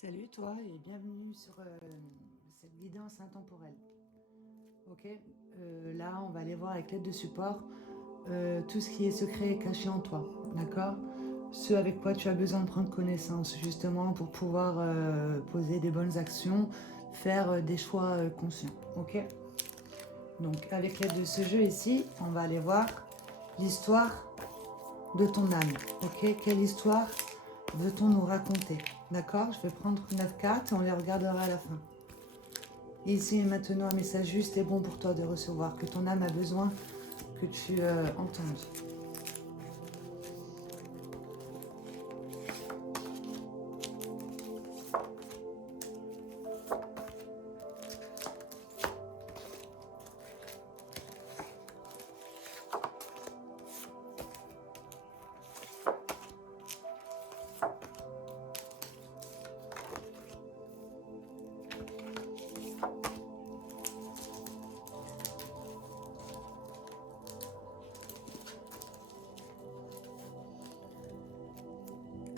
Salut toi et bienvenue sur cette guidance intemporelle. Ok. Là, on va aller voir avec l'aide de support tout ce qui est secret et caché en toi. D'accord. Ce avec quoi tu as besoin de prendre connaissance justement pour pouvoir poser des bonnes actions, faire des choix conscients. Ok. Donc avec l'aide de ce jeu ici, on va aller voir l'histoire de ton âme. Ok. Quelle histoire veut-on nous raconter? D'accord. Je vais prendre 9 cartes et on les regardera à la fin. Ici et maintenant, un message juste et bon pour toi de recevoir, que ton âme a besoin que tu entendes.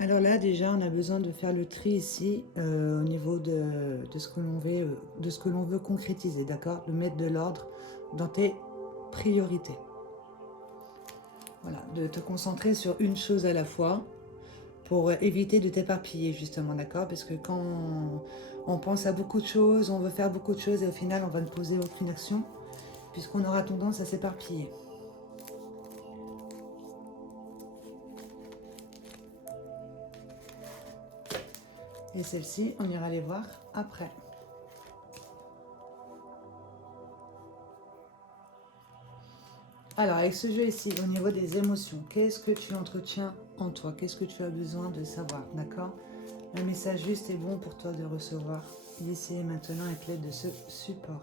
Alors là, déjà, on a besoin de faire le tri ici au niveau de ce que l'on veut concrétiser, d'accord? De mettre de l'ordre dans tes priorités. Voilà, de te concentrer sur une chose à la fois pour éviter de t'éparpiller, justement, d'accord? Parce que quand on pense à beaucoup de choses, on veut faire beaucoup de choses et au final, on va ne poser aucune action, puisqu'on aura tendance à s'éparpiller. Et celle-ci, on ira les voir après. Alors, avec ce jeu ici, au niveau des émotions, qu'est-ce que tu entretiens en toi? Qu'est-ce que tu as besoin de savoir? D'accord? Un message juste et bon pour toi de recevoir ici et maintenant avec l'aide de ce support.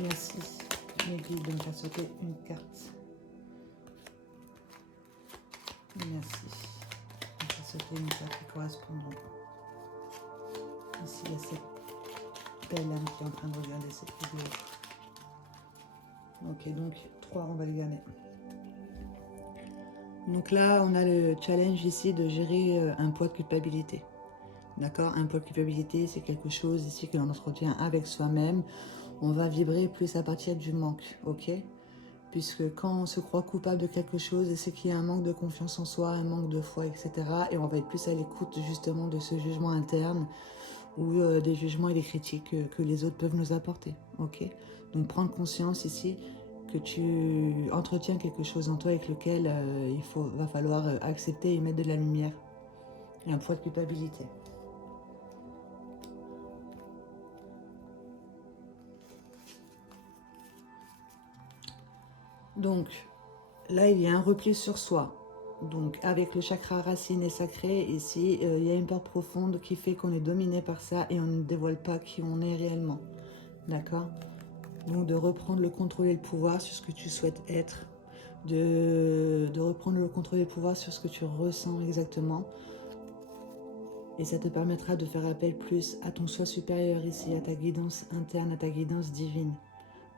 Merci, mes guides, de me faire sauter une carte. Merci. De me faire sauter une carte qui correspondra. Ici, il y a cette belle âme qui est en train de regarder cette vidéo. Ok, donc 3, on va le gagner. Donc là, on a le challenge ici de gérer un poids de culpabilité. D'accord? Un poids de culpabilité, c'est quelque chose ici que l'on entretient avec soi-même. On va vibrer plus à partir du manque, ok? Puisque quand on se croit coupable de quelque chose, c'est qu'il y a un manque de confiance en soi, un manque de foi, etc. Et on va être plus à l'écoute justement de ce jugement interne ou des jugements et des critiques que les autres peuvent nous apporter, ok? Donc prendre conscience ici que tu entretiens quelque chose en toi avec lequel va falloir accepter et mettre de la lumière. Et un poids de culpabilité. Donc, là, il y a un repli sur soi. Donc, avec le chakra racine et sacré, ici, il y a une peur profonde qui fait qu'on est dominé par ça et on ne dévoile pas qui on est réellement. D'accord? Donc, de reprendre le contrôle et le pouvoir sur ce que tu souhaites être. De reprendre le contrôle et le pouvoir sur ce que tu ressens exactement. Et ça te permettra de faire appel plus à ton soi supérieur ici, à ta guidance interne, à ta guidance divine.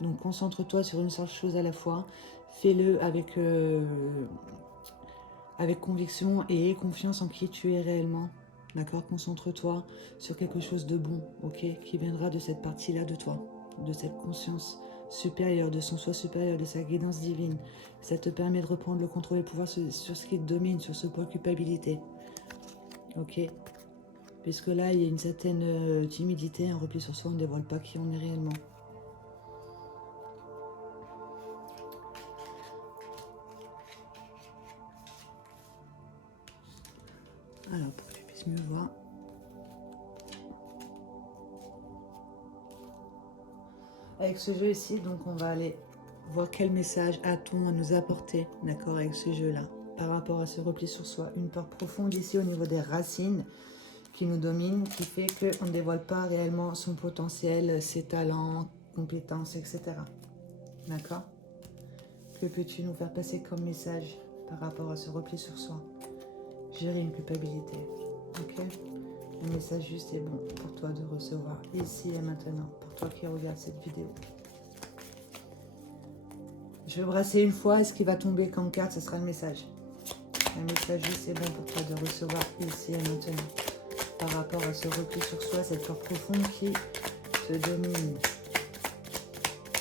Donc concentre-toi sur une seule chose à la fois. Fais-le avec conviction et confiance en qui tu es réellement. D'accord? Concentre-toi sur quelque chose de bon, ok? Qui viendra de cette partie-là de toi, de cette conscience supérieure, de son soi supérieur, de sa guidance divine. Ça te permet de reprendre le contrôle et le pouvoir sur ce qui te domine, sur ce point de culpabilité. Ok? Puisque là, il y a une certaine timidité, un repli sur soi, on ne dévoile pas qui on est réellement. Alors, pour que tu puisses mieux voir. Avec ce jeu ici, donc on va aller voir quel message a-t-on à nous apporter, d'accord, avec ce jeu-là, par rapport à ce repli sur soi. Une peur profonde ici au niveau des racines qui nous domine, qui fait qu'on ne dévoile pas réellement son potentiel, ses talents, compétences, etc. D'accord? Que peux-tu nous faire passer comme message par rapport à ce repli sur soi? Gérer une culpabilité, ok? Un message juste et bon pour toi de recevoir ici et maintenant, pour toi qui regardes cette vidéo. Je vais brasser une fois et ce qui va tomber comme carte, ce sera le message. Un message juste et bon pour toi de recevoir ici et maintenant. par rapport à ce repli sur soi, cette peur profonde qui te domine.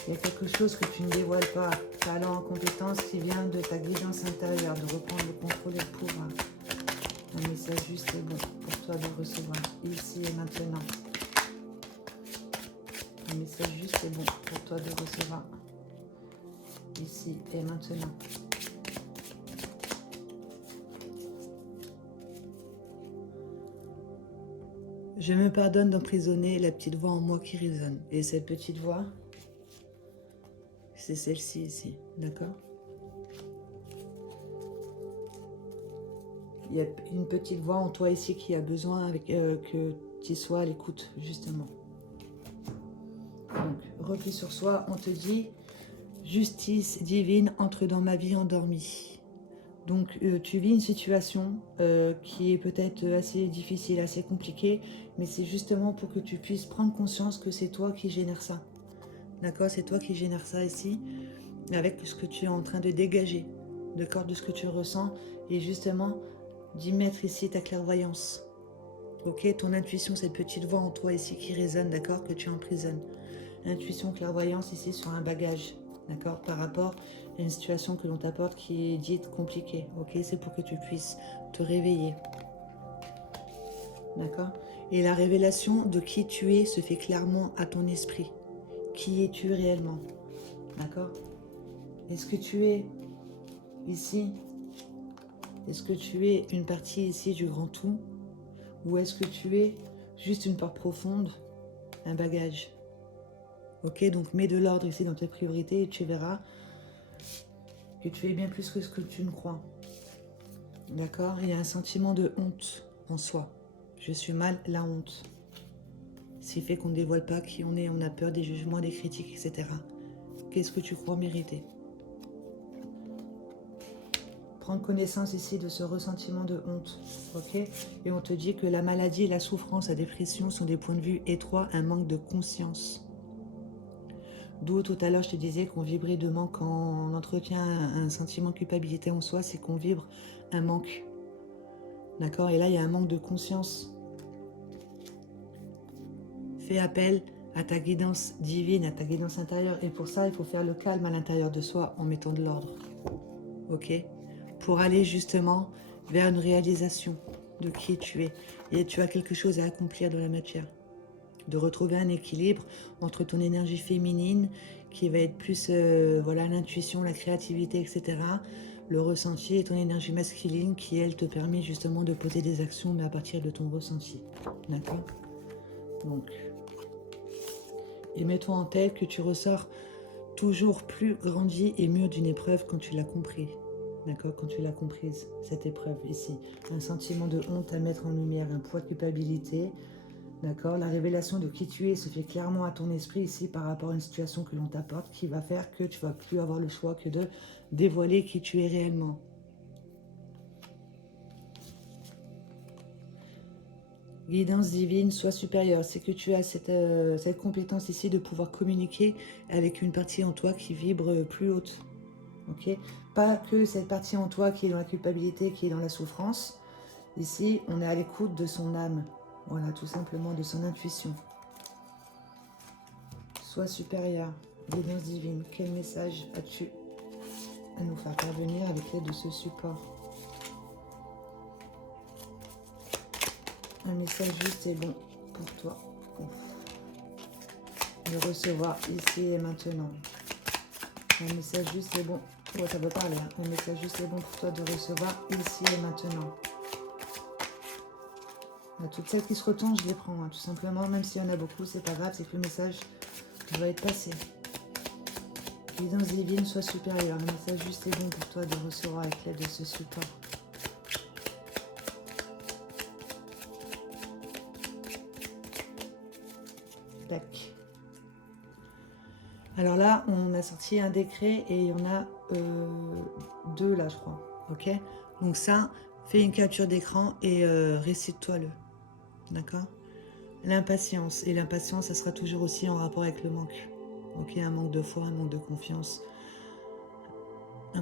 Il y a quelque chose que tu ne dévoiles pas, talent en compétence qui vient de ta guidance intérieure, de reprendre le contrôle et le pouvoir. Un message juste et bon pour toi de recevoir, ici et maintenant. Un message juste et bon pour toi de recevoir, ici et maintenant. Je me pardonne d'emprisonner la petite voix en moi qui résonne. Et cette petite voix, c'est celle-ci ici, d'accord? Il y a une petite voix en toi ici qui a besoin que tu sois à l'écoute, justement. Donc, repli sur soi, on te dit, justice divine entre dans ma vie endormie. Donc, tu vis une situation qui est peut-être assez difficile, assez compliquée, mais c'est justement pour que tu puisses prendre conscience que c'est toi qui génère ça. D'accord? C'est toi qui génère ça ici, avec ce que tu es en train de dégager, d'accord, de ce que tu ressens, et justement d'y mettre ici ta clairvoyance. Ok? Ton intuition, cette petite voix en toi ici qui résonne, d'accord, que tu emprisonnes. Intuition, clairvoyance ici sur un bagage, d'accord, par rapport à une situation que l'on t'apporte qui est dite compliquée, ok, c'est pour que tu puisses te réveiller, d'accord, et la révélation de qui tu es se fait clairement à ton esprit. Qui es-tu réellement, d'accord? Est-ce que tu es ici? Est-ce que tu es une partie ici du grand tout? Ou est-ce que tu es juste une part profonde, un bagage? Ok, donc mets de l'ordre ici dans tes priorités et tu verras que tu es bien plus que ce que tu ne crois. D'accord? Il y a un sentiment de honte en soi. Je suis mal, la honte. Ce qui fait qu'on ne dévoile pas qui on est, on a peur des jugements, des critiques, etc. Qu'est-ce que tu crois mériter? Prendre connaissance ici de ce ressentiment de honte. Ok? Et on te dit que la maladie, la souffrance, la dépression sont des points de vue étroits, un manque de conscience. D'où tout à l'heure je te disais qu'on vibrait de manque, quand on entretient un sentiment de culpabilité en soi, c'est qu'on vibre un manque. D'accord? Et là, il y a un manque de conscience. Fais appel à ta guidance divine, à ta guidance intérieure. Et pour ça, il faut faire le calme à l'intérieur de soi en mettant de l'ordre. Ok? Pour aller justement vers une réalisation de qui tu es. Et tu as quelque chose à accomplir dans la matière. De retrouver un équilibre entre ton énergie féminine, qui va être plus voilà, l'intuition, la créativité, etc., le ressenti, et ton énergie masculine qui, elle, te permet justement de poser des actions, mais à partir de ton ressenti. D'accord? Donc, et mets-toi en tête que tu ressors toujours plus grandi et mûr d'une épreuve quand tu l'as compris. D'accord? Quand tu l'as comprise, cette épreuve ici. Un sentiment de honte à mettre en lumière, un poids de culpabilité. D'accord? La révélation de qui tu es se fait clairement à ton esprit ici par rapport à une situation que l'on t'apporte qui va faire que tu ne vas plus avoir le choix que de dévoiler qui tu es réellement. Guidance divine, sois supérieure. C'est que tu as cette compétence ici de pouvoir communiquer avec une partie en toi qui vibre plus haute. Ok? Pas que cette partie en toi qui est dans la culpabilité, qui est dans la souffrance. Ici, on est à l'écoute de son âme. Voilà, tout simplement de son intuition. Sois supérieur, guidance divine. Quel message as-tu à nous faire parvenir avec l'aide de ce support? Un message juste et bon pour toi. De recevoir ici et maintenant. Un message juste et bon. Oh, ça peut parler. Hein. Un message juste et bon pour toi de recevoir ici et maintenant. Toutes celles qui se retournent, je les prends. Hein, tout simplement, même s'il y en a beaucoup, c'est pas grave, c'est que le message doit être passé. Guidance divine, sois supérieure. Un message juste et bon pour toi de recevoir avec l'aide de ce support. Tac. Alors là, on a sorti un décret et il y en a deux là, je crois. Ok? Donc ça, fais une capture d'écran et récite-toi-le. D'accord? L'impatience. Et l'impatience, ça sera toujours aussi en rapport avec le manque. Ok? Un manque de foi, un manque de confiance.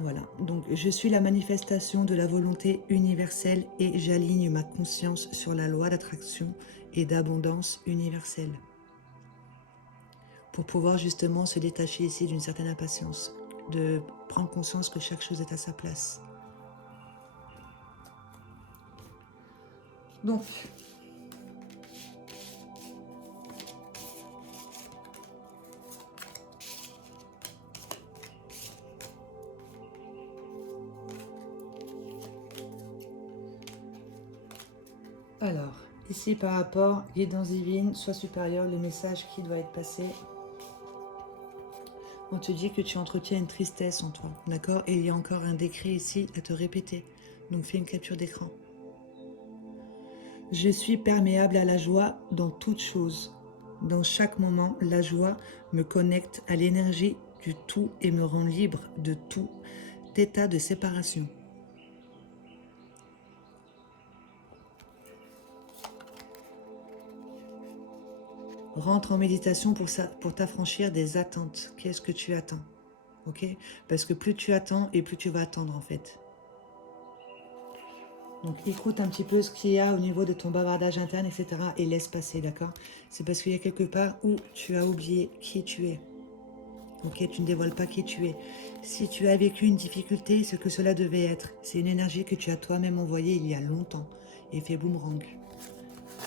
Voilà, donc je suis la manifestation de la volonté universelle et j'aligne ma conscience sur la loi d'attraction et d'abondance universelle pour pouvoir justement se détacher ici d'une certaine impatience, de prendre conscience que chaque chose est à sa place. Donc, alors, ici par rapport, guidance divine, soit supérieure, le message qui doit être passé. On te dit que tu entretiens une tristesse en toi, d'accord? Et il y a encore un décret ici à te répéter. Donc fais une capture d'écran. Je suis perméable à la joie dans toute chose. Dans chaque moment, la joie me connecte à l'énergie du tout et me rend libre de tout état de séparation. Rentre en méditation pour t'affranchir des attentes. Qu'est-ce que tu attends? Ok? Parce que plus tu attends et plus tu vas attendre en fait. Donc écoute un petit peu ce qu'il y a au niveau de ton bavardage interne, etc. et laisse passer, d'accord? C'est parce qu'il y a quelque part où tu as oublié qui tu es. Ok, tu ne dévoiles pas qui tu es. Si tu as vécu une difficulté, ce que cela devait être, c'est une énergie que tu as toi-même envoyée il y a longtemps et fait boomerang.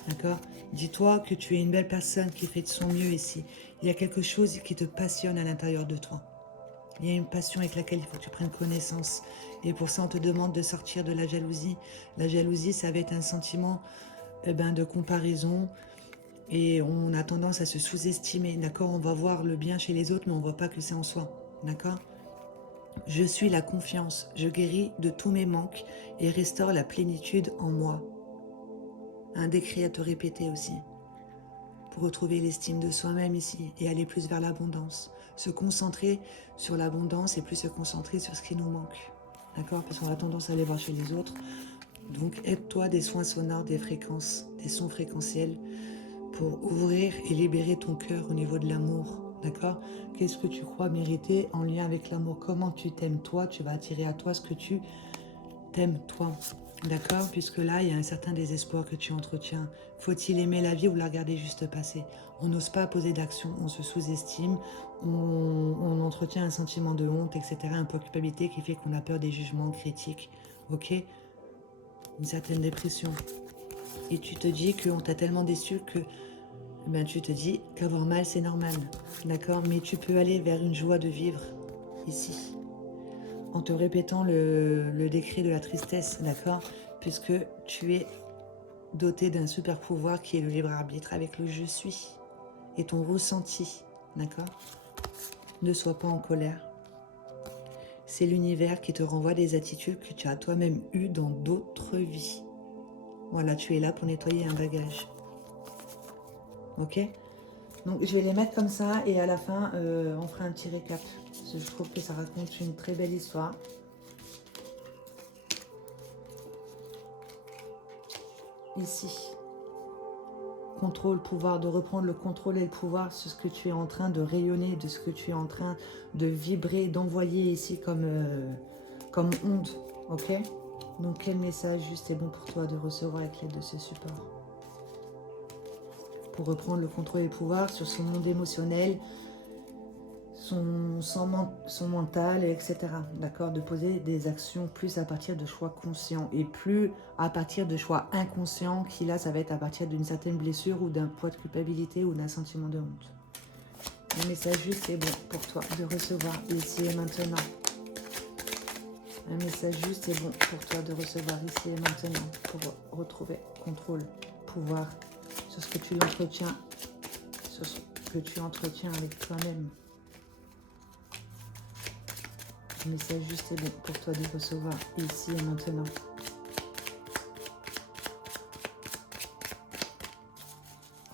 D'accord? Dis-toi que tu es une belle personne qui fait de son mieux ici. Il y a quelque chose qui te passionne à l'intérieur de toi. Il y a une passion avec laquelle il faut que tu prennes connaissance. Et pour ça, on te demande de sortir de la jalousie. La jalousie, ça va être un sentiment de comparaison. Et on a tendance à se sous-estimer. D'accord? On va voir le bien chez les autres, mais on ne voit pas que c'est en soi. D'accord? Je suis la confiance. Je guéris de tous mes manques et restaure la plénitude en moi. Un décret à te répéter aussi. Pour retrouver l'estime de soi-même ici et aller plus vers l'abondance. Se concentrer sur l'abondance et plus se concentrer sur ce qui nous manque. D'accord? Parce qu'on a tendance à aller voir chez les autres. Donc aide-toi des soins sonores, des fréquences, des sons fréquentiels pour ouvrir et libérer ton cœur au niveau de l'amour. D'accord? Qu'est-ce que tu crois mériter en lien avec l'amour? Comment tu t'aimes toi? Tu vas attirer à toi ce que tu t'aimes toi. D'accord? Puisque là, il y a un certain désespoir que tu entretiens. Faut-il aimer la vie ou la regarder juste passer? On n'ose pas poser d'action, on se sous-estime, on entretient un sentiment de honte, etc., un poids de culpabilité qui fait qu'on a peur des jugements critiques. Ok? Une certaine dépression. Et tu te dis qu'on t'a tellement déçu que tu te dis qu'avoir mal, c'est normal. D'accord? Mais tu peux aller vers une joie de vivre ici. En te répétant le décret de la tristesse, d'accord? Puisque tu es doté d'un super pouvoir qui est le libre arbitre avec le je suis et ton ressenti, d'accord? Ne sois pas en colère. C'est l'univers qui te renvoie des attitudes que tu as toi-même eues dans d'autres vies. Voilà, tu es là pour nettoyer un bagage. Ok? Donc je vais les mettre comme ça et à la fin, on fera un petit récap. Parce que je trouve que ça raconte une très belle histoire. Ici, contrôle, pouvoir, de reprendre le contrôle et le pouvoir sur ce que tu es en train de rayonner, de ce que tu es en train de vibrer, d'envoyer ici comme onde, ok? Donc quel message juste est bon pour toi de recevoir avec l'aide de ce support? Pour reprendre le contrôle et le pouvoir sur son monde émotionnel, son mental, etc. D'accord? De poser des actions plus à partir de choix conscients et plus à partir de choix inconscients qui là, ça va être à partir d'une certaine blessure ou d'un poids de culpabilité ou d'un sentiment de honte. Le message juste c'est bon pour toi de recevoir ici et maintenant. Un message juste c'est bon pour toi de recevoir ici et maintenant pour retrouver contrôle, pouvoir sur ce que tu entretiens, sur ce que tu entretiens avec toi-même. Le message juste est bon pour toi de recevoir ici et maintenant.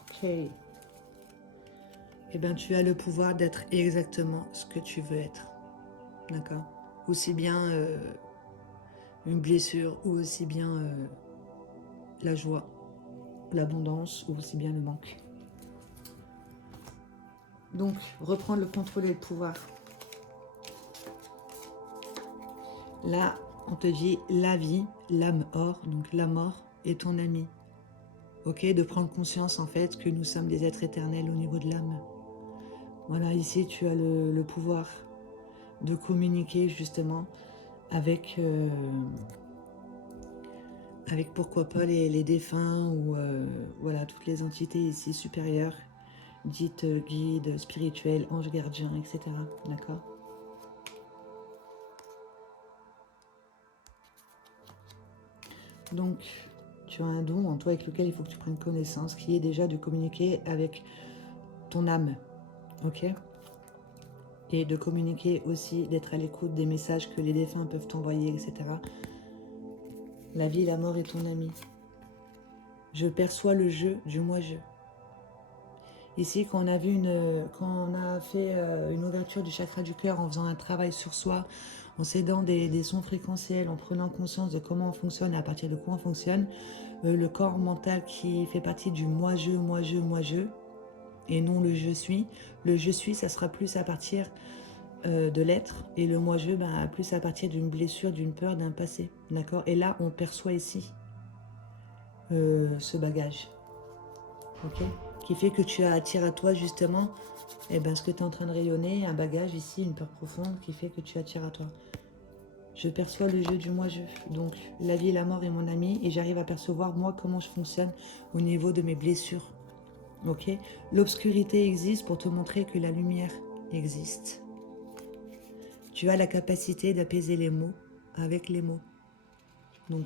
Ok. Eh bien, tu as le pouvoir d'être exactement ce que tu veux être. D'accord? Aussi bien une blessure ou aussi bien la joie, l'abondance ou aussi bien le manque. Donc, reprendre le contrôle et le pouvoir. Là, on te dit la vie, l'âme or, donc la mort est ton ami. Ok, de prendre conscience en fait que nous sommes des êtres éternels au niveau de l'âme. Voilà, ici tu as le pouvoir de communiquer justement avec, avec pourquoi pas les défunts ou voilà, toutes les entités ici supérieures, dites guides, spirituels, anges gardiens, etc. D'accord? Donc, tu as un don en toi avec lequel il faut que tu prennes connaissance, qui est déjà de communiquer avec ton âme, ok? Et de communiquer aussi, d'être à l'écoute des messages que les défunts peuvent t'envoyer, etc. La vie et la mort est ton ami. Je perçois le jeu du moi-je. Ici, quand on a fait une ouverture du chakra du cœur en faisant un travail sur soi, en s'aidant des sons fréquentiels, en prenant conscience de comment on fonctionne et à partir de quoi on fonctionne, le corps mental qui fait partie du moi-je, moi-je, moi-je, et non le je suis. Le je suis, ça sera plus à partir de l'être, et le moi-je, ben, plus à partir d'une blessure, d'une peur, d'un passé. D'accord? Et là, on perçoit ici ce bagage. Ok, qui fait que tu attires à toi justement ce que tu es en train de rayonner, un bagage ici, une peur profonde qui fait que tu attires à toi. Je perçois le jeu du moi-je, donc la vie et la mort est mon ami et j'arrive à percevoir moi comment je fonctionne au niveau de mes blessures. Ok, l'obscurité existe pour te montrer que la lumière existe. Tu as la capacité d'apaiser les mots avec les mots. Donc,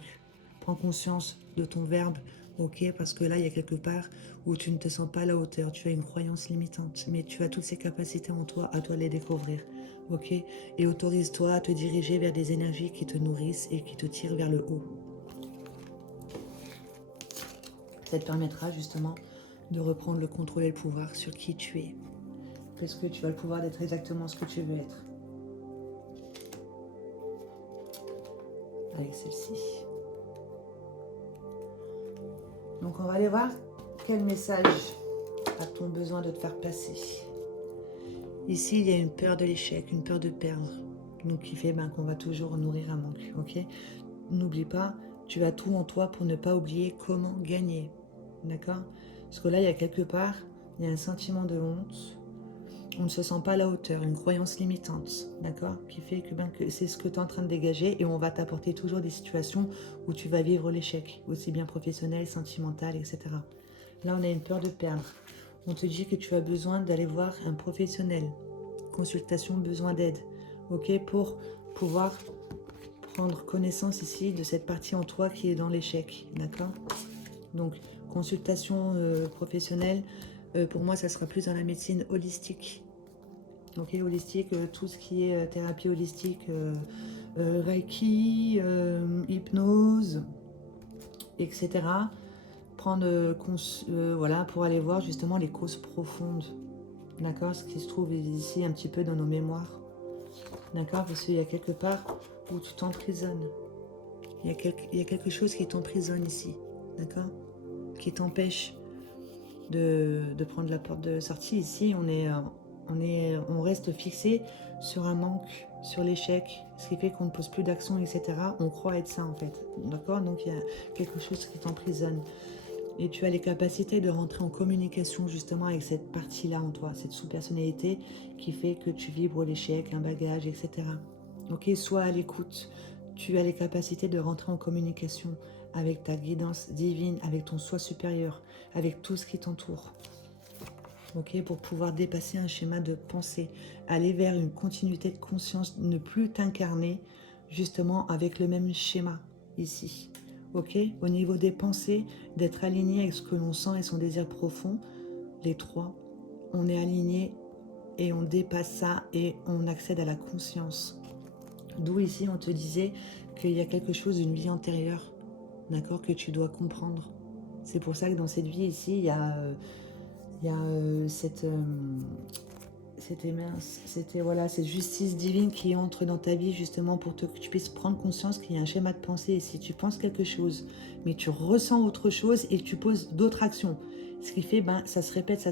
prends conscience de ton verbe, ok, parce que là, il y a quelque part où tu ne te sens pas à la hauteur, tu as une croyance limitante, mais tu as toutes ces capacités en toi, à toi de les découvrir, ok, et autorise-toi à te diriger vers des énergies qui te nourrissent et qui te tirent vers le haut. Ça te permettra justement de reprendre le contrôle et le pouvoir sur qui tu es, parce que tu as le pouvoir d'être exactement ce que tu veux être. Avec celle-ci. Donc on va aller voir quel message a-t-on besoin de te faire passer. Ici, il y a une peur de l'échec, une peur de perdre. Donc qui fait qu'on va toujours nourrir un manque. Ok, n'oublie pas, tu as tout en toi pour ne pas oublier comment gagner. D'accord? Parce que là, il y a quelque part, il y a un sentiment de honte. On ne se sent pas à la hauteur, une croyance limitante, d'accord, qui fait que c'est ce que tu es en train de dégager et on va t'apporter toujours des situations où tu vas vivre l'échec, aussi bien professionnel, sentimental, etc. Là, on a une peur de perdre. On te dit que tu as besoin d'aller voir un professionnel. Consultation, besoin d'aide, ok, pour pouvoir prendre connaissance ici de cette partie en toi qui est dans l'échec, d'accord? Donc, consultation professionnelle, pour moi, ça sera plus dans la médecine holistique. Ok, holistique, tout ce qui est thérapie holistique, Reiki, hypnose, etc. Prendre, voilà, pour aller voir justement les causes profondes, d'accord, ce qui se trouve ici un petit peu dans nos mémoires, d'accord, parce qu'il y a quelque part où tu t'emprisonnes. Il y a quelque chose qui t'emprisonne ici, d'accord, qui t'empêche de prendre la porte de sortie. Ici, on reste fixé sur un manque, sur l'échec, ce qui fait qu'on ne pose plus d'action, etc. On croit être ça en fait, d'accord? Donc il y a quelque chose qui t'emprisonne. Et tu as les capacités de rentrer en communication justement avec cette partie-là en toi, cette sous-personnalité qui fait que tu vibres l'échec, un bagage, etc. Ok, sois à l'écoute. Tu as les capacités de rentrer en communication avec ta guidance divine, avec ton soi supérieur, avec tout ce qui t'entoure. Ok, pour pouvoir dépasser un schéma de pensée, aller vers une continuité de conscience, ne plus t'incarner justement avec le même schéma ici. Ok, au niveau des pensées, d'être aligné avec ce que l'on sent et son désir profond, les trois, on est aligné et on dépasse ça et on accède à la conscience. D'où ici on te disait qu'il y a quelque chose d'une vie antérieure, d'accord, que tu dois comprendre. C'est pour ça que dans cette vie ici, il y a cette justice divine qui entre dans ta vie justement pour que tu puisses prendre conscience qu'il y a un schéma de pensée. Et si tu penses quelque chose, mais tu ressens autre chose et tu poses d'autres actions, ce qui fait, ça se répète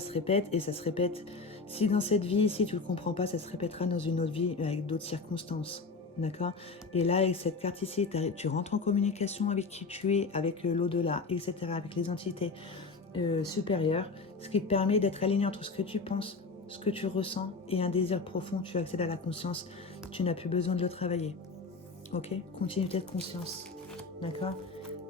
et ça se répète. Si dans cette vie, si tu ne le comprends pas, ça se répétera dans une autre vie avec d'autres circonstances. D'accord? Et là, avec cette carte ici, tu rentres en communication avec qui tu es, avec l'au-delà, etc., avec les entités supérieures, ce qui te permet d'être aligné entre ce que tu penses, ce que tu ressens et un désir profond. Tu accèdes à la conscience. Tu n'as plus besoin de le travailler. Ok? Continuité de conscience. D'accord?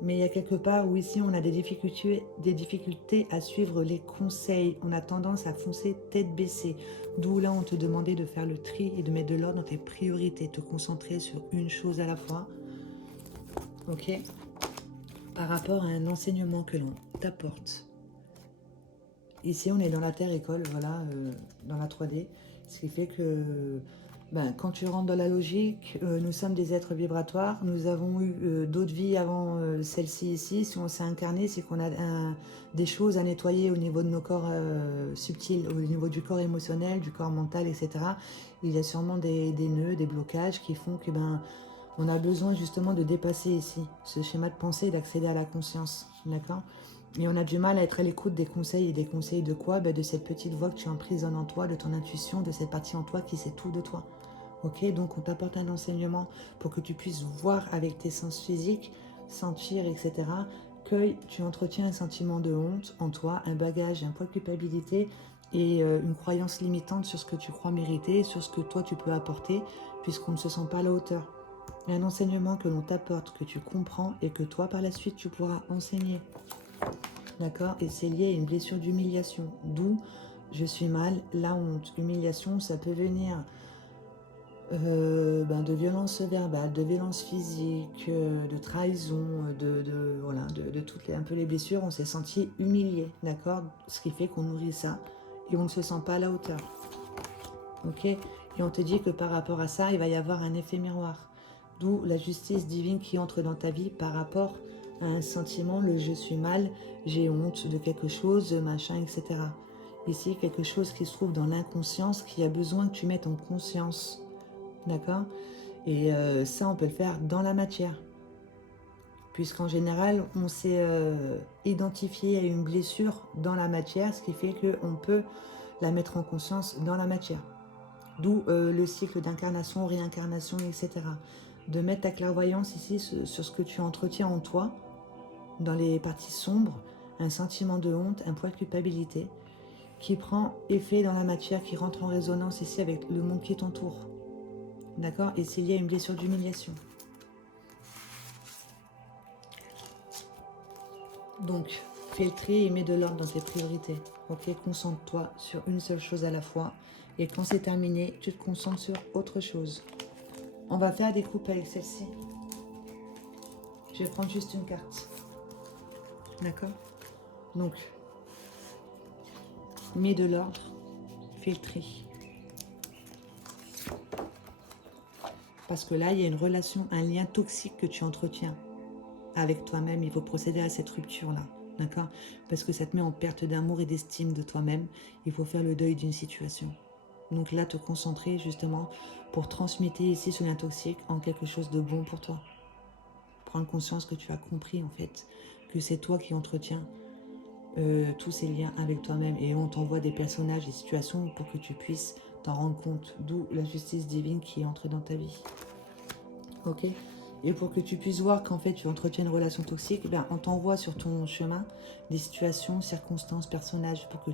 Mais il y a quelque part où ici, on a des difficultés à suivre les conseils. On a tendance à foncer tête baissée. D'où là, on te demandait de faire le tri et de mettre de l'ordre dans tes priorités, te concentrer sur une chose à la fois. Ok? Par rapport à un enseignement que l'on t'apporte. Ici, on est dans la Terre École, voilà, dans la 3D. Ce qui fait que quand tu rentres dans la logique, nous sommes des êtres vibratoires. Nous avons eu d'autres vies avant celle-ci ici. Si on s'est incarné, c'est qu'on a des choses à nettoyer au niveau de nos corps subtils, au niveau du corps émotionnel, du corps mental, etc. Il y a sûrement des nœuds, des blocages qui font que on a besoin justement de dépasser ici ce schéma de pensée et d'accéder à la conscience. D'accord ? Et on a du mal à être à l'écoute des conseils. Et des conseils de quoi? De cette petite voix que tu emprisonnes en toi, de ton intuition, de cette partie en toi qui sait tout de toi. Ok? Donc on t'apporte un enseignement pour que tu puisses voir avec tes sens physiques, sentir, etc., que tu entretiens un sentiment de honte en toi, un bagage, un poids de culpabilité et une croyance limitante sur ce que tu crois mériter, sur ce que toi tu peux apporter, puisqu'on ne se sent pas à la hauteur. Un enseignement que l'on t'apporte, que tu comprends et que toi par la suite tu pourras enseigner. D'accord? Et c'est lié à une blessure d'humiliation. D'où je suis mal, la honte, humiliation, ça peut venir de violence verbale, de violence physique, de trahison, voilà, de toutes un peu les blessures. On s'est senti humilié, d'accord? Ce qui fait qu'on nourrit ça et on ne se sent pas à la hauteur. Ok? Et on te dit que par rapport à ça, il va y avoir un effet miroir. D'où la justice divine qui entre dans ta vie par rapport à un sentiment, le je suis mal, j'ai honte de quelque chose, machin, etc. Ici, quelque chose qui se trouve dans l'inconscience, qui a besoin que tu mettes en conscience. D'accord? Et ça, on peut le faire dans la matière. Puisqu'en général, on s'est identifié à une blessure dans la matière, ce qui fait qu'on peut la mettre en conscience dans la matière. D'où le cycle d'incarnation, réincarnation, etc. De mettre ta clairvoyance ici sur ce que tu entretiens en toi, dans les parties sombres, un sentiment de honte, un poids de culpabilité, qui prend effet dans la matière, qui rentre en résonance ici avec le monde qui t'entoure. D'accord? Et c'est lié à une blessure d'humiliation. Donc, fais le tri et mets de l'ordre dans tes priorités. Ok? Concentre-toi sur une seule chose à la fois. Et quand c'est terminé, tu te concentres sur autre chose. On va faire des coupes avec celle-ci. Je vais prendre juste une carte. D'accord? Donc, mets de l'ordre, fais le tri. Parce que là, il y a une relation, un lien toxique que tu entretiens avec toi-même. Il faut procéder à cette rupture-là. D'accord? Parce que ça te met en perte d'amour et d'estime de toi-même. Il faut faire le deuil d'une situation. Donc là, te concentrer justement pour transmuter ici ce lien toxique en quelque chose de bon pour toi. Prendre conscience que tu as compris en fait que c'est toi qui entretiens tous ces liens avec toi-même et on t'envoie des personnages, des situations pour que tu puisses t'en rendre compte, d'où la justice divine qui entre dans ta vie. Ok? Et pour que tu puisses voir qu'en fait tu entretiens une relation toxique, on t'envoie sur ton chemin des situations, circonstances, personnages pour que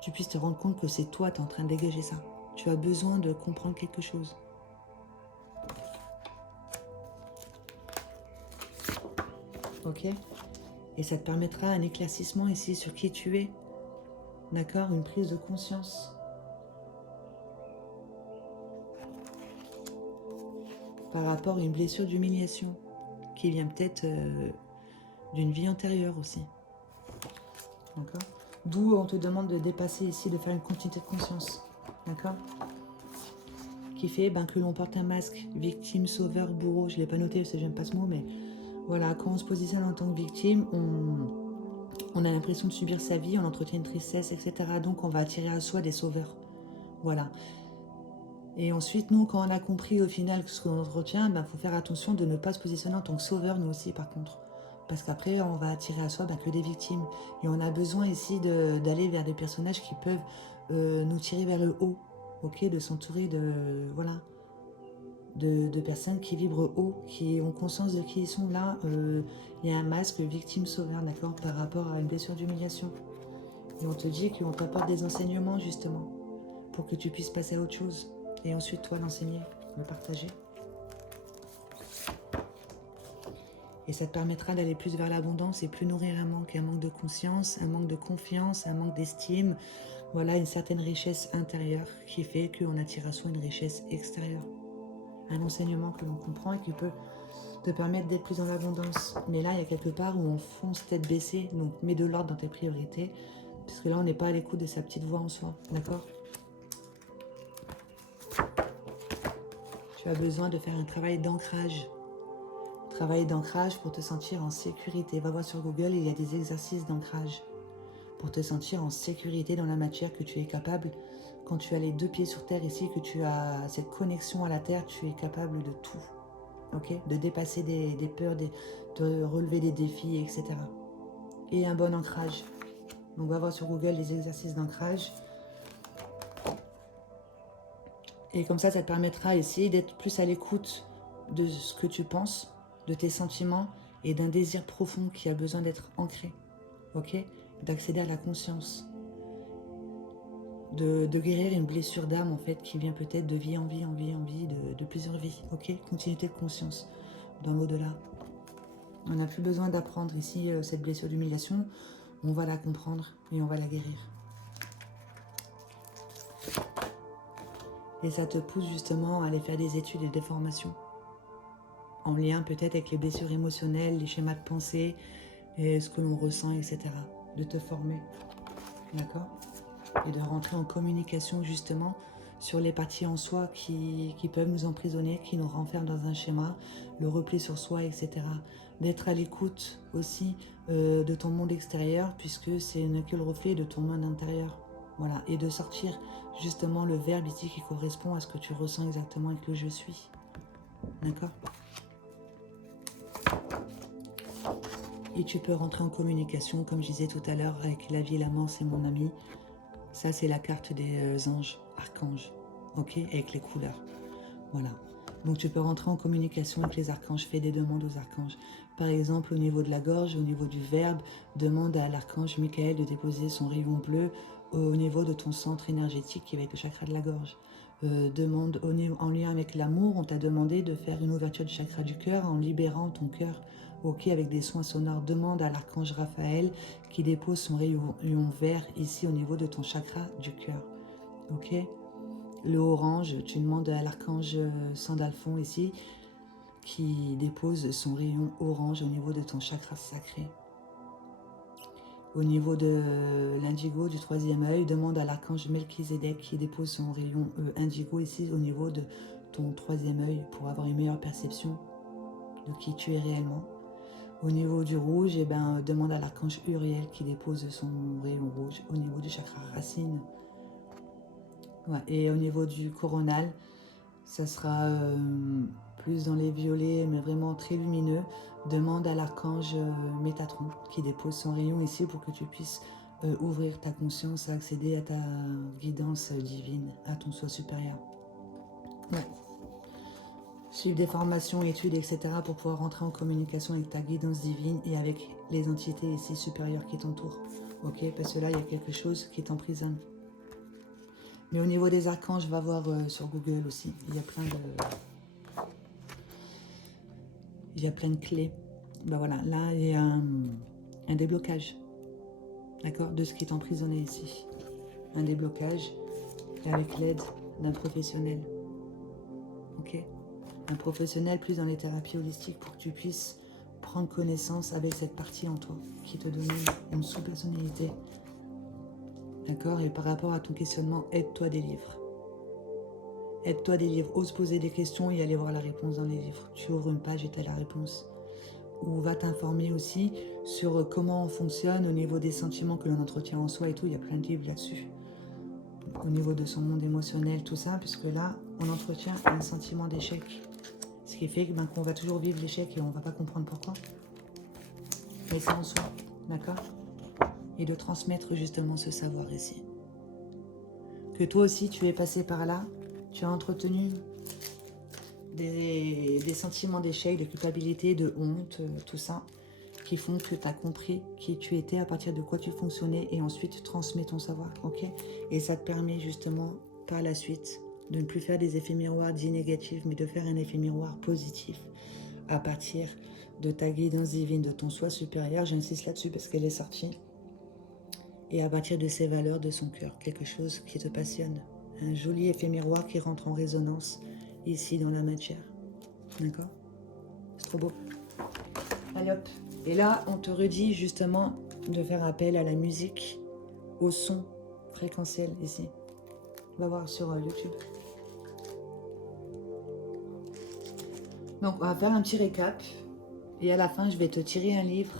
tu puisses te rendre compte que c'est toi, tu es en train de dégager ça. Tu as besoin de comprendre quelque chose. Ok? Et ça te permettra un éclaircissement ici sur qui tu es. D'accord? Une prise de conscience. Par rapport à une blessure d'humiliation qui vient peut-être d'une vie antérieure aussi. D'accord? D'où on te demande de dépasser ici, de faire une continuité de conscience. D'accord? Qui fait que l'on porte un masque, victime, sauveur, bourreau. Je ne l'ai pas noté parce que j'aime pas ce mot, mais voilà, quand on se positionne en tant que victime, on a l'impression de subir sa vie, on entretient une tristesse, etc. Donc on va attirer à soi des sauveurs. Voilà. Et ensuite, nous, quand on a compris au final ce qu'on entretient, faut faire attention de ne pas se positionner en tant que sauveur, nous aussi, par contre. Parce qu'après, on va attirer à soi que des victimes. Et on a besoin ici d'aller vers des personnages qui peuvent nous tirer vers le haut, ok, de s'entourer de, voilà, de personnes qui vibrent haut, qui ont conscience de qui ils sont. Là, il y a un masque victime-sauveur, d'accord, par rapport à une blessure d'humiliation. Et on te dit qu'on t'apporte des enseignements, justement, pour que tu puisses passer à autre chose. Et ensuite, toi, l'enseigner, le partager. Et ça te permettra d'aller plus vers l'abondance et plus nourrir un manque de conscience, un manque de confiance, un manque d'estime. Voilà, une certaine richesse intérieure qui fait qu'on attire à soi une richesse extérieure. Un enseignement que l'on comprend et qui peut te permettre d'être plus dans l'abondance. Mais là, il y a quelque part où on fonce tête baissée, donc mets de l'ordre dans tes priorités, parce que là, on n'est pas à l'écoute de sa petite voix en soi, d'accord? Tu as besoin de faire un travail d'ancrage. Travail d'ancrage pour te sentir en sécurité. Va voir sur Google, il y a des exercices d'ancrage pour te sentir en sécurité dans la matière, que tu es capable, quand tu as les 2 pieds sur terre ici, que tu as cette connexion à la terre, tu es capable de tout. Ok, de dépasser des peurs, de relever des défis, etc. Et un bon ancrage. Donc va voir sur Google les exercices d'ancrage. Et comme ça te permettra d'essayer d'être plus à l'écoute de ce que tu penses, de tes sentiments et d'un désir profond qui a besoin d'être ancré. Ok, d'accéder à la conscience. De guérir une blessure d'âme en fait qui vient peut-être de vie en vie, de plusieurs vies. Ok, continuité de conscience dans l'au-delà. On n'a plus besoin d'apprendre ici cette blessure d'humiliation, on va la comprendre et on va la guérir. Et ça te pousse justement à aller faire des études et des formations, en lien peut-être avec les blessures émotionnelles, les schémas de pensée, et ce que l'on ressent, etc. De te former, d'accord? Et de rentrer en communication justement sur les parties en soi qui peuvent nous emprisonner, qui nous renferment dans un schéma, le repli sur soi, etc. D'être à l'écoute aussi de ton monde extérieur, puisque c'est que le reflet de ton monde intérieur. Voilà, et de sortir justement le verbe ici qui correspond à ce que tu ressens exactement avec le je suis. D'accord? Et tu peux rentrer en communication, comme je disais tout à l'heure, avec la vie et la mort, c'est mon ami. Ça, c'est la carte des anges, archanges, ok, avec les couleurs. Voilà. Donc, tu peux rentrer en communication avec les archanges, fais des demandes aux archanges. Par exemple, au niveau de la gorge, au niveau du verbe, demande à l'archange Michael de déposer son rayon bleu au niveau de ton centre énergétique qui va être le chakra de la gorge. Demande en lien avec l'amour, on t'a demandé de faire une ouverture du chakra du cœur en libérant ton cœur, ok, avec des soins sonores. Demande à l'archange Raphaël qui dépose son rayon vert ici au niveau de ton chakra du cœur, ok. Le orange, tu demandes à l'archange Sandalphon ici qui dépose son rayon orange au niveau de ton chakra sacré. Au niveau de l'indigo du 3e œil, demande à l'archange Melchizedek qui dépose son rayon indigo ici au niveau de ton 3e œil pour avoir une meilleure perception de qui tu es réellement. Au niveau du rouge, eh ben, demande à l'archange Uriel qui dépose son rayon rouge au niveau du chakra racine. Ouais, et au niveau du coronal, ça sera plus dans les violets, mais vraiment très lumineux. Demande à l'archange Métatron qui dépose son rayon ici pour que tu puisses ouvrir ta conscience, accéder à ta guidance divine, à ton soi supérieur. Ouais. Suivre des formations, études, etc. pour pouvoir rentrer en communication avec ta guidance divine et avec les entités ici supérieures qui t'entourent. Ok, parce que là, il y a quelque chose qui t'emprisonne. Mais au niveau des archanges, va voir sur Google aussi. Il y a plein de clés. Ben voilà, là, il y a un déblocage. D'accord? De ce qui est emprisonné ici. Un déblocage avec l'aide d'un professionnel. Ok? Un professionnel plus dans les thérapies holistiques pour que tu puisses prendre connaissance avec cette partie en toi qui te donne une sous-personnalité. D'accord? Et par rapport à ton questionnement, aide-toi des livres. Aide-toi des livres. Ose poser des questions et aller voir la réponse dans les livres. Tu ouvres une page et tu as la réponse. Ou va t'informer aussi sur comment on fonctionne au niveau des sentiments que l'on entretient en soi et tout. Il y a plein de livres là-dessus. Au niveau de son monde émotionnel, tout ça, puisque là, on entretient un sentiment d'échec. Ce qui fait qu'on va toujours vivre l'échec et on ne va pas comprendre pourquoi. Mais c'est en soi, d'accord? Et de transmettre justement ce savoir ici. Que toi aussi, tu es passé par là, tu as entretenu des sentiments d'échec, de culpabilité, de honte, tout ça, qui font que tu as compris qui tu étais, à partir de quoi tu fonctionnais, et ensuite tu transmets ton savoir, ok? Et ça te permet justement, par la suite, de ne plus faire des effets miroirs dits négatifs, mais de faire un effet miroir positif, à partir de ta guidance divine, de ton soi supérieur, j'insiste là-dessus parce qu'elle est sortie, et à partir de ses valeurs, de son cœur, quelque chose qui te passionne, un joli effet miroir qui rentre en résonance ici dans la matière, d'accord? C'est trop beau. Allez hop. Et là, on te redit justement de faire appel à la musique, au son fréquentiel ici. On va voir sur YouTube. Donc, on va faire un petit récap. Et à la fin, je vais te tirer un livre.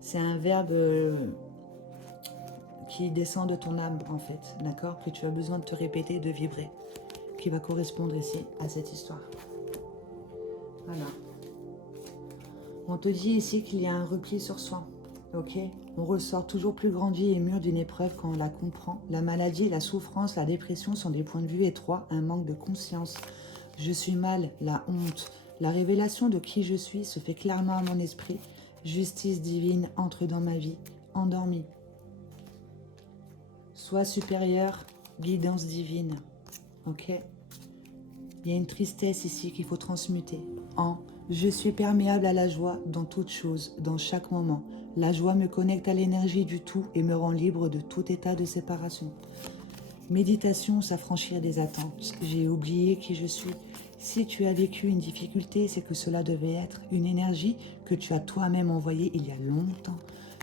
C'est un verbe qui descend de ton âme, en fait. D'accord? Que tu as besoin de te répéter, de vibrer. Qui va correspondre ici à cette histoire. Voilà. On te dit ici qu'il y a un repli sur soi, ok? On ressort toujours plus grandi et mûr d'une épreuve quand on la comprend. La maladie, la souffrance, la dépression sont des points de vue étroits, un manque de conscience. Je suis mal, la honte. La révélation de qui je suis se fait clairement à mon esprit. Justice divine entre dans ma vie, endormie. Sois supérieur, guidance divine, ok? Il y a une tristesse ici qu'il faut transmuter en « Je suis perméable à la joie dans toute chose, dans chaque moment. La joie me connecte à l'énergie du tout et me rend libre de tout état de séparation. » Méditation, s'affranchir des attentes. J'ai oublié qui je suis. Si tu as vécu une difficulté, c'est que cela devait être une énergie que tu as toi-même envoyée il y a longtemps.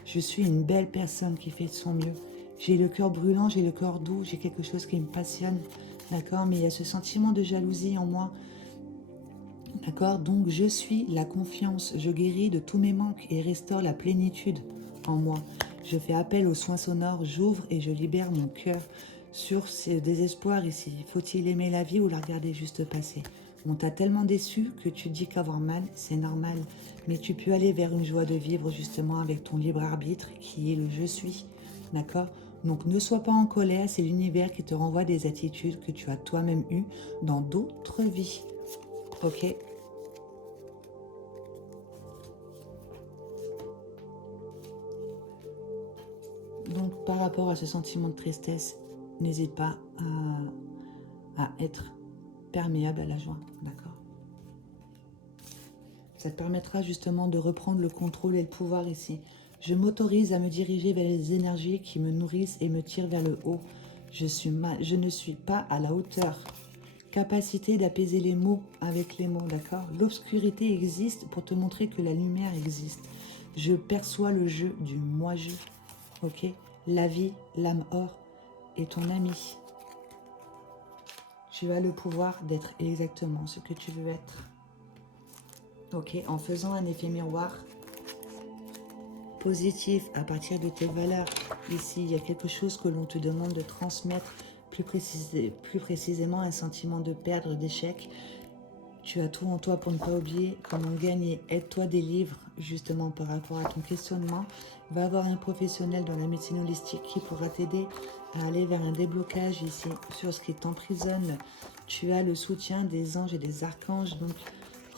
Je suis une belle personne qui fait de son mieux. J'ai le cœur brûlant, j'ai le cœur doux, j'ai quelque chose qui me passionne. D'accord? Mais il y a ce sentiment de jalousie en moi. D'accord? Donc je suis la confiance. Je guéris de tous mes manques et restaure la plénitude en moi. Je fais appel aux soins sonores, j'ouvre et je libère mon cœur sur ce désespoir ici. Faut-il aimer la vie ou la regarder juste passer? On t'a tellement déçu que tu dis qu'avoir mal, c'est normal. Mais tu peux aller vers une joie de vivre justement avec ton libre arbitre qui est le je suis. D'accord? Donc ne sois pas en colère, c'est l'univers qui te renvoie des attitudes que tu as toi-même eues dans d'autres vies. Ok? Donc par rapport à ce sentiment de tristesse, n'hésite pas à être perméable à la joie. D'accord? Ça te permettra justement de reprendre le contrôle et le pouvoir ici. Je m'autorise à me diriger vers les énergies qui me nourrissent et me tirent vers le haut. Je ne suis pas à la hauteur. Capacité d'apaiser les mots avec les mots, d'accord? L'obscurité existe pour te montrer que la lumière existe. Je perçois le jeu du moi-je, ok? La vie, l'âme or est ton ami. Tu as le pouvoir d'être exactement ce que tu veux être. Ok, en faisant un effet miroir positif à partir de tes valeurs. Ici, il y a quelque chose que l'on te demande de transmettre, plus précisément un sentiment de perdre, d'échec. Tu as tout en toi pour ne pas oublier comment gagner. Aide-toi des livres, justement, par rapport à ton questionnement. Va avoir un professionnel dans la médecine holistique qui pourra t'aider à aller vers un déblocage ici sur ce qui t'emprisonne. Tu as le soutien des anges et des archanges, donc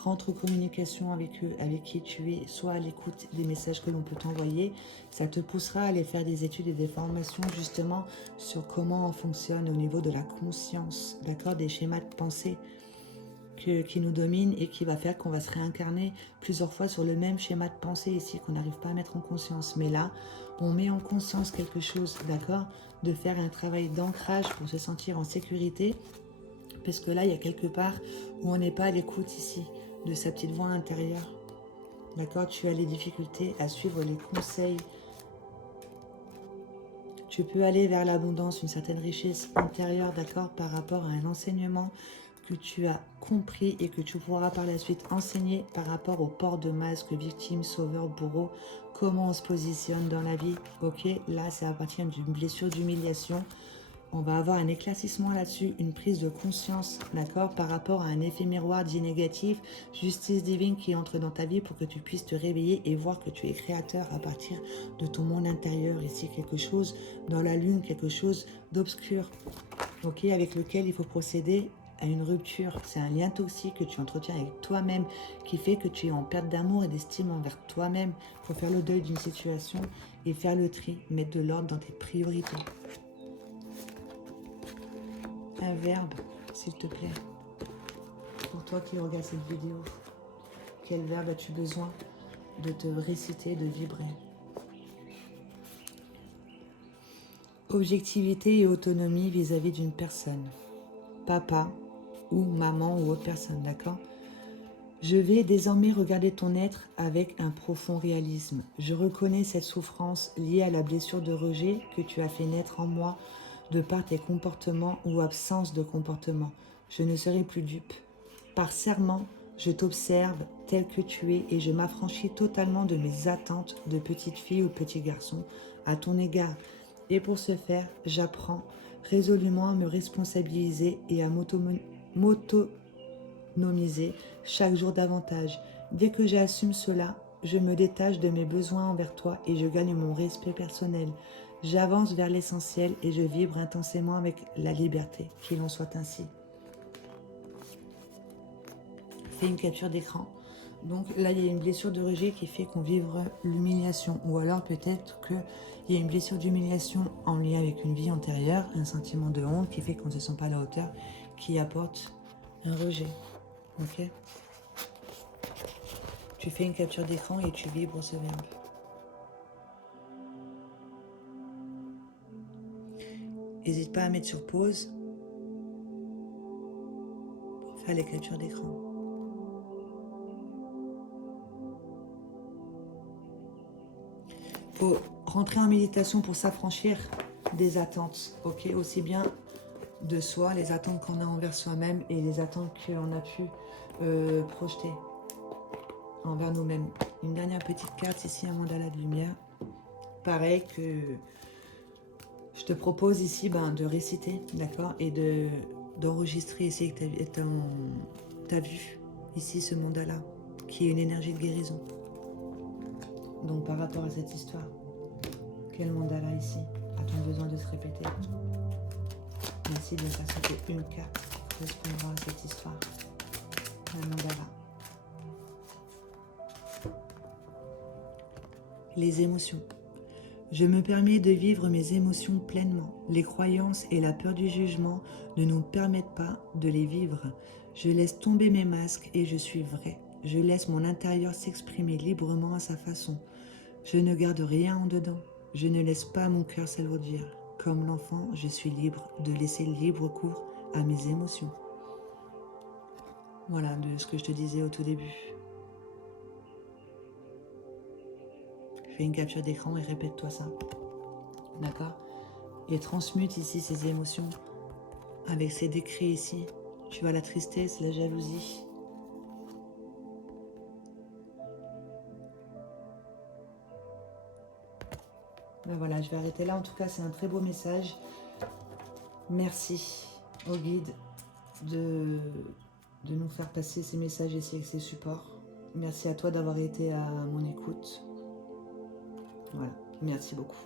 rentre en communication avec eux, avec qui tu es, soit à l'écoute des messages que l'on peut t'envoyer. Ça te poussera à aller faire des études et des formations justement sur comment on fonctionne au niveau de la conscience, d'accord, des schémas de pensée qui nous dominent et qui va faire qu'on va se réincarner plusieurs fois sur le même schéma de pensée ici qu'on n'arrive pas à mettre en conscience. Mais là, on met en conscience quelque chose, d'accord, de faire un travail d'ancrage pour se sentir en sécurité, parce que là, il y a quelque part où on n'est pas à l'écoute ici de sa petite voix intérieure. D'accord? Tu as les difficultés à suivre les conseils. Tu peux aller vers l'abondance, une certaine richesse intérieure, d'accord, par rapport à un enseignement que tu as compris et que tu pourras par la suite enseigner par rapport au port de masque, victime, sauveur, bourreau, comment on se positionne dans la vie. Ok? Là, c'est à partir d'une blessure d'humiliation. On va avoir un éclaircissement là-dessus, une prise de conscience, d'accord, par rapport à un effet miroir dit négatif, justice divine qui entre dans ta vie pour que tu puisses te réveiller et voir que tu es créateur à partir de ton monde intérieur. Ici, quelque chose dans la lune, quelque chose d'obscur, ok, avec lequel il faut procéder à une rupture. C'est un lien toxique que tu entretiens avec toi-même qui fait que tu es en perte d'amour et d'estime envers toi-même. Il faut faire le deuil d'une situation et faire le tri, mettre de l'ordre dans tes priorités. Un verbe, s'il te plaît. Pour toi qui regarde cette vidéo, quel verbe as-tu besoin de te réciter, de vibrer? Objectivité et autonomie vis-à-vis d'une personne. Papa ou maman ou autre personne, d'accord? Je vais désormais regarder ton être avec un profond réalisme. Je reconnais cette souffrance liée à la blessure de rejet que tu as fait naître en moi de par tes comportements ou absence de comportement. Je ne serai plus dupe. Par serment, je t'observe tel que tu es et je m'affranchis totalement de mes attentes de petite fille ou petit garçon à ton égard. Et pour ce faire, j'apprends résolument à me responsabiliser et à m'autonomiser chaque jour davantage. Dès que j'assume cela, je me détache de mes besoins envers toi et je gagne mon respect personnel. J'avance vers l'essentiel et je vibre intensément avec la liberté. Qu'il en soit ainsi. Fais une capture d'écran. Donc là, il y a une blessure de rejet qui fait qu'on vivra l'humiliation. Ou alors peut-être qu'il y a une blessure d'humiliation en lien avec une vie antérieure, un sentiment de honte qui fait qu'on ne se sent pas à la hauteur, qui apporte un rejet. Ok? Tu fais une capture d'écran et tu vibres ce verbe. N'hésite pas à mettre sur pause pour faire les captures d'écran. Il faut rentrer en méditation pour s'affranchir des attentes, ok? Aussi bien de soi, les attentes qu'on a envers soi-même et les attentes qu'on a pu projeter envers nous-mêmes. Une dernière petite carte ici, un mandala de lumière. Pareil que je te propose ici de réciter, d'accord? Et d'enregistrer ici avec ta vue, ici ce mandala, qui est une énergie de guérison. Donc par rapport à cette histoire, quel mandala ici a-t-on besoin de se répéter? Merci de me faire sauter une carte qui correspondra à cette histoire. Un mandala. Les émotions. Je me permets de vivre mes émotions pleinement. Les croyances et la peur du jugement ne nous permettent pas de les vivre. Je laisse tomber mes masques et je suis vrai. Je laisse mon intérieur s'exprimer librement à sa façon. Je ne garde rien en dedans. Je ne laisse pas mon cœur s'alourdir. Comme l'enfant, je suis libre de laisser libre cours à mes émotions. Voilà de ce que je te disais au tout début. Fais une capture d'écran et répète-toi ça. D'accord? Et transmute ici ces émotions avec ces décrets ici. Tu vois la tristesse, la jalousie. Ben voilà, je vais arrêter là. En tout cas, c'est un très beau message. Merci au guide de nous faire passer ces messages ici avec ces supports. Merci à toi d'avoir été à mon écoute. Voilà, merci beaucoup.